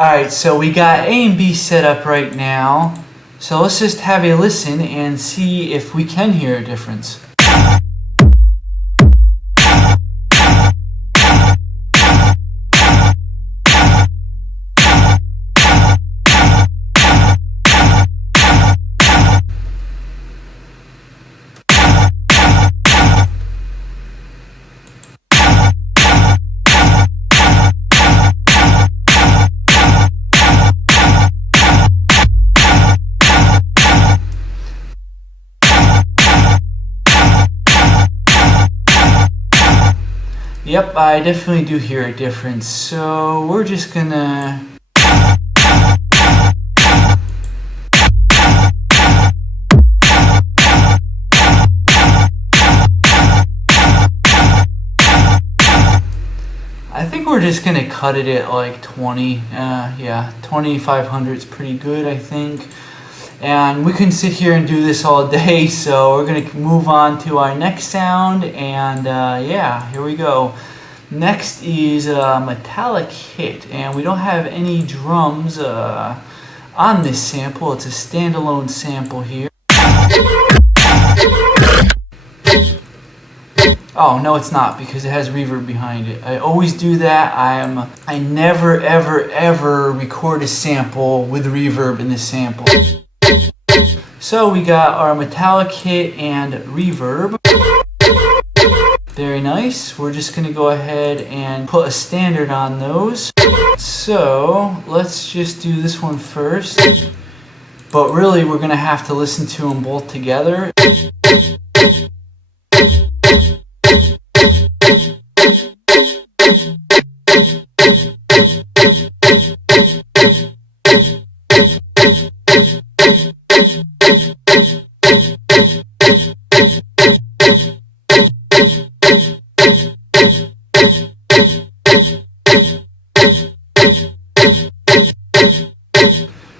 Alright, so we got A and B set up right now. So let's just have a listen and see if we can hear a difference. Yep, I definitely do hear a difference. So we're just gonna... I think we're just gonna cut it at like 20. Yeah, 2500 is pretty good, I think. And we can sit here and do this all day, so we're going to move on to our next sound, and yeah, here we go. Next is a metallic hit, and we don't have any drums on this sample. It's a standalone sample here. Oh, no, it's not, because it has reverb behind it. I always do that. I never, ever, ever record a sample with reverb in the sample. So we got our metallic hit and reverb. Very nice. We're just going to go ahead and put a standard on those. So let's just do this one first. But really we're going to have to listen to them both together.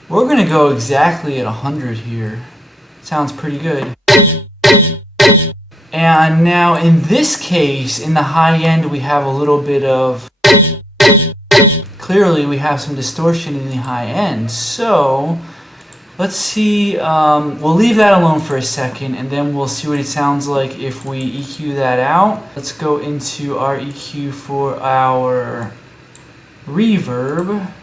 We're going to go exactly at 100 here. Sounds pretty good. And now in this case, in the high end, we have a little bit of... Clearly we have some distortion in the high end. So let's see, we'll leave that alone for a second, and then we'll see what it sounds like if we EQ that out. Let's go into our EQ for our reverb.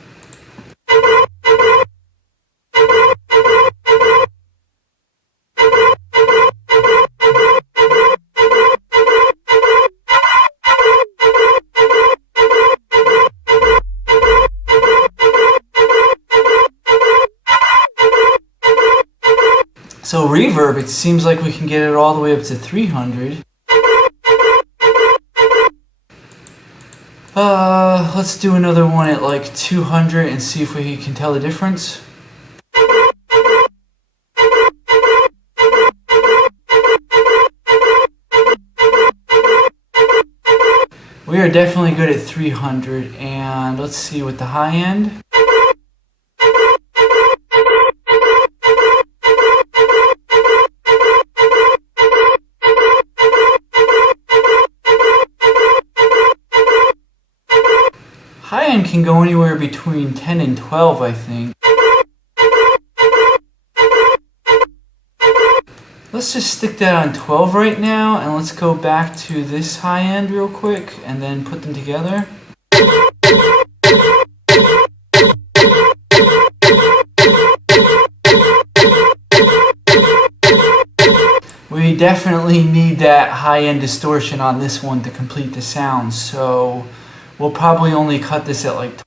So reverb, it seems like we can get it all the way up to 300. Let's do another one at like 200 and see if we can tell the difference. We are definitely good at 300, and let's see with the high end. High end can go anywhere between 10 and 12, I think. Let's just stick that on 12 right now, and let's go back to this high end real quick, and then put them together. We definitely need that high end distortion on this one to complete the sound, so we'll probably only cut this at like...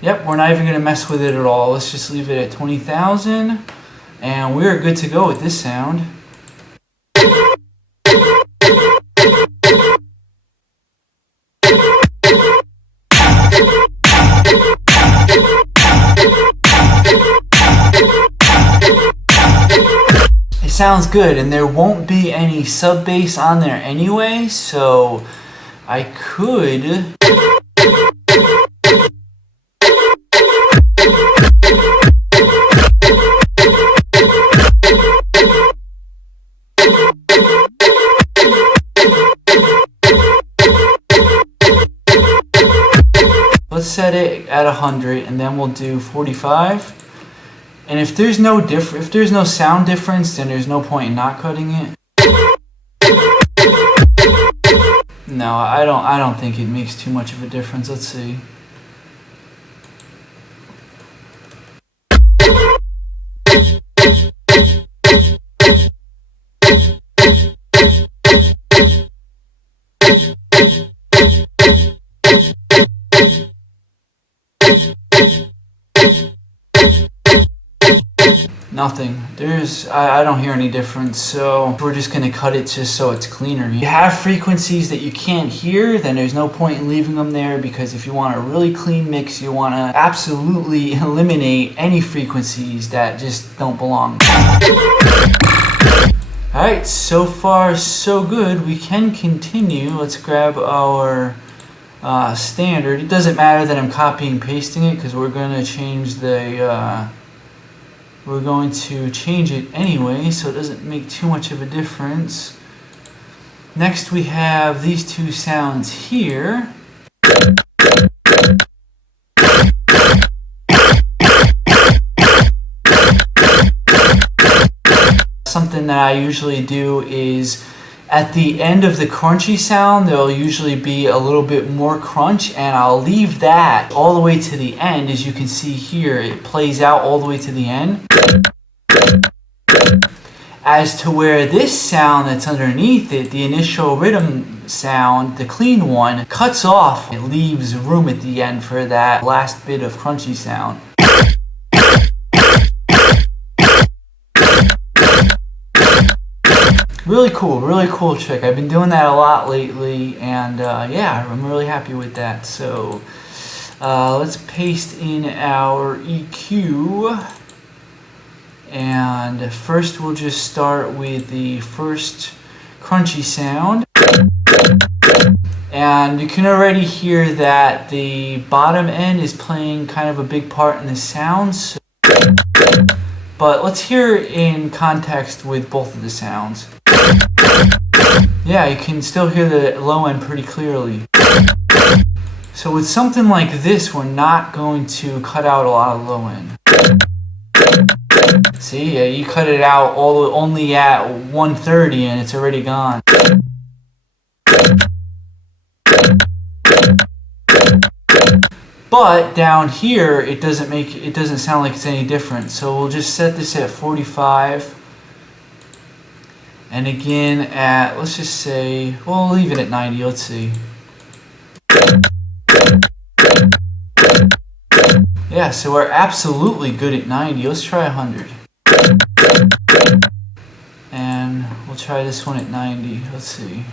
Yep, we're not even going to mess with it at all. Let's just leave it at 20,000. And we're good to go with this sound. It sounds good, and there won't be any sub bass on there anyway, so I could... set it at 100, and then we'll do 45. And if there's no sound difference, then there's no point in not cutting it. No, I don't think it makes too much of a difference. Let's see. Nothing. I don't hear any difference, so we're just gonna cut it just so it's cleaner. You have frequencies that you can't hear, then there's no point in leaving them there, because if you want a really clean mix, you want to absolutely eliminate any frequencies that just don't belong. Alright, so far so good. We can continue. Let's grab our standard. It doesn't matter that I'm copying and pasting it, because we're going to change we're going to change it anyway, so it doesn't make too much of a difference. Next we have these two sounds here. Something that I usually do is at the end of the crunchy sound, there'll usually be a little bit more crunch, and I'll leave that all the way to the end. As you can see here, it plays out all the way to the end. As to where this sound that's underneath it, the initial rhythm sound, the clean one, cuts off. It leaves room at the end for that last bit of crunchy sound. Really cool trick. I've been doing that a lot lately, and yeah, I'm really happy with that. So let's paste in our EQ, and first we'll just start with the first crunchy sound, and you can already hear that the bottom end is playing kind of a big part in the sounds. But let's hear it in context with both of the sounds. Yeah, you can still hear the low end pretty clearly. So with something like this, we're not going to cut out a lot of low end. See, yeah, you cut it out only at 130 and it's already gone. But down here, it doesn't sound like it's any different. So we'll just set this at 45. And again at, let's just say, we'll leave it at 90, let's see. Yeah, so we're absolutely good at 90. Let's try 100. And we'll try this one at 90, let's see.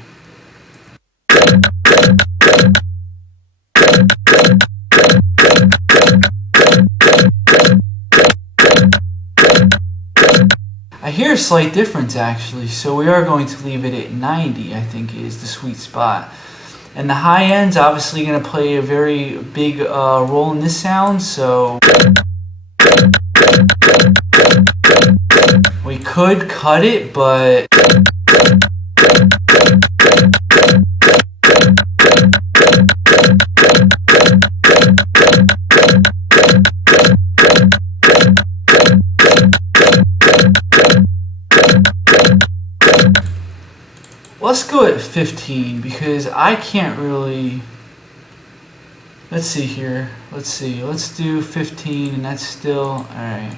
I hear a slight difference actually, so we are going to leave it at 90, I think is the sweet spot. And the high end's obviously going to play a very big role in this sound, so we could cut it, but let's go at 15, because I can't really. Let's see here. Let's do 15, and that's still alright.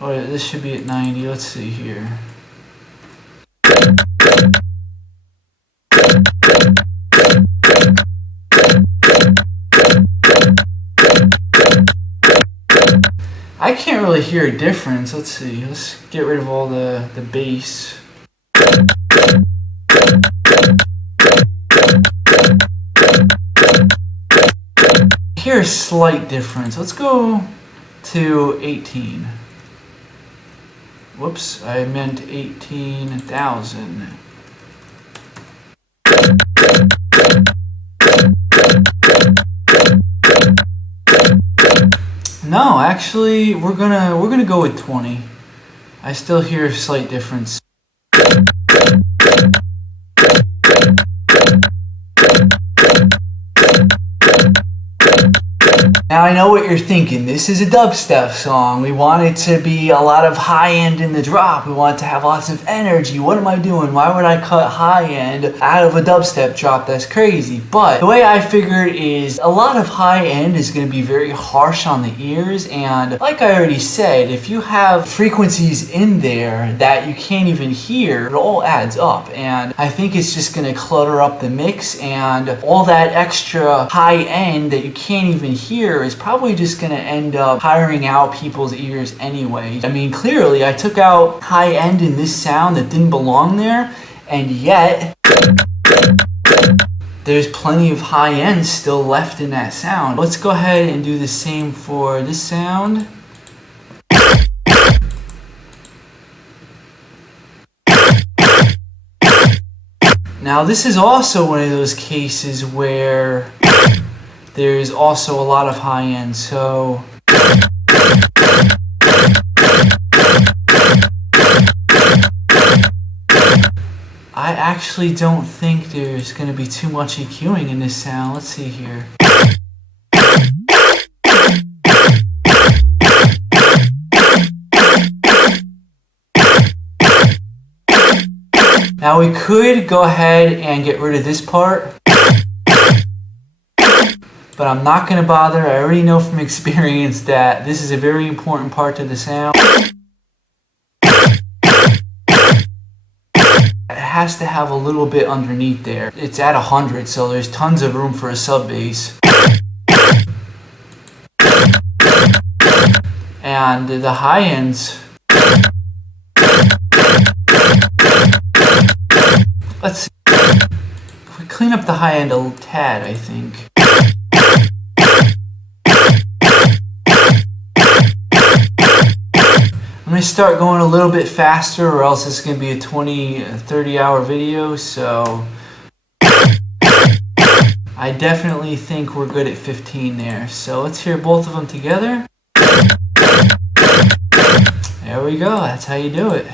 Oh, this should be at 90. Let's see here. I can't really hear a difference. Let's see. Let's get rid of all the bass. Hear a slight difference. Let's go to 18. Whoops, I meant 18,000. No, actually, we're gonna go with 20. I still hear a slight difference. Now I know what you're thinking. This is a dubstep song. We want it to be a lot of high end in the drop. We want it to have lots of energy. What am I doing? Why would I cut high end out of a dubstep drop? That's crazy. But the way I figured is a lot of high end is going to be very harsh on the ears. And like I already said, if you have frequencies in there that you can't even hear, it all adds up. And I think it's just going to clutter up the mix, and all that extra high end that you can't even hear is probably just going to end up tiring out people's ears anyway. I mean, clearly I took out high end in this sound that didn't belong there, and yet there's plenty of high end still left in that sound. Let's go ahead and do the same for this sound. Now this is also one of those cases where there's also a lot of high end, so I actually don't think there's going to be too much EQing in this sound. Let's see here. Now we could go ahead and get rid of this part, but I'm not going to bother. I already know from experience that this is a very important part to the sound. It has to have a little bit underneath there. It's at 100, so there's tons of room for a sub bass. And the high ends, let's clean up the high end a tad, I think. I'm going to start going a little bit faster, or else it's going to be a 20-30 hour video, so I definitely think we're good at 15 there. So let's hear both of them together. There we go, that's how you do it.